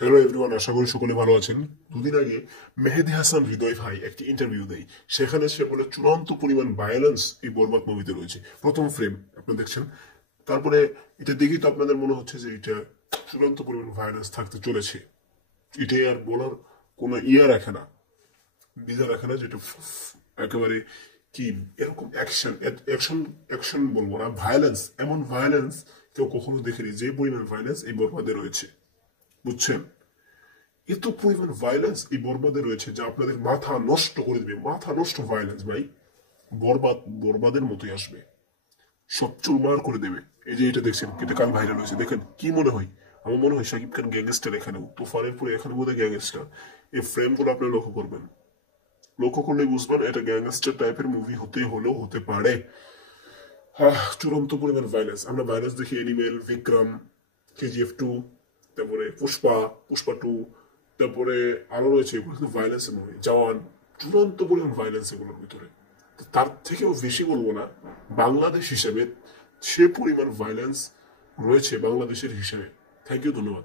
Hello everyone, আশা করি সকলে ভালো আছেন। দুদিন আগে মেহেদী হাসান হৃদয় ভাই একটি ইন্টারভিউ দেয়। সেখানে সে বলে চূড়ান্ত পরিমাণ ভায়োলেন্স এই বরবাদ মুভিতে রয়েছে। প্রথম ফ্রেম আপনারা দেখছেন, তারপরে এটা দেখেই তো আপনাদের মনে হচ্ছে যে এটা চূড়ান্ত পরিমাণ ভায়োলেন্স থাকতে চলেছে। এটাই আর বলার কোনো রাখে না, বিজা রাখে না, যেটা একেবারে কি এরকম অ্যাকশন অ্যাকশন অ্যাকশন বলবো না, ভায়োলেন্স, এমন ভায়োলেন্স কেউ কখনো দেখেনি যে পরিমাণ ভায়োলেন্স এই বরবাদে রয়েছে। বুঝছেন? এত পরিমাণ ভায়োলেন্স এই বরবাদে রয়েছে যা আপনাদের মাথা নষ্ট করে দেবে। মাথা নষ্ট ভায়োলেন্স ভাই। বরবাদ বরবাদের মতোই আসবে, সব চুরমার করে দেবে। এই যে এটা দেখছেন, এটা কাল ভাইরাল হয়েছে, দেখেন কি মনে হয়? আমার মনে হয় শাকিব খান গ্যাংস্টার, এখানেও তুফানের পরে এখানে বোধহয় গ্যাংস্টার। এই ফ্রেম গুলো আপনি লক্ষ্য করবেন, লক্ষ্য করলে বুঝবেন এটা গ্যাংস্টার টাইপের মুভি হতে হলেও হতে পারে। চূড়ান্ত পরিমাণ ভায়োলেন্স। আমরা ভায়োলেন্স দেখি এনিমেল, বিক্রম, KGF 2, তারপরে পুষ্পা 2, তারপরে আরো রয়েছে, এগুলো কিন্তু ভায়োলেন্সের মুভি। জওয়ান, চূড়ান্ত পরিমাণ ভায়োলেন্স এগুলোর ভিতরে। তার থেকেও বেশি বলবো না, বাংলাদেশ হিসেবে সে পরিমাণ ভায়োলেন্স রয়েছে বাংলাদেশের হিসেবে। থ্যাংক ইউ, ধন্যবাদ।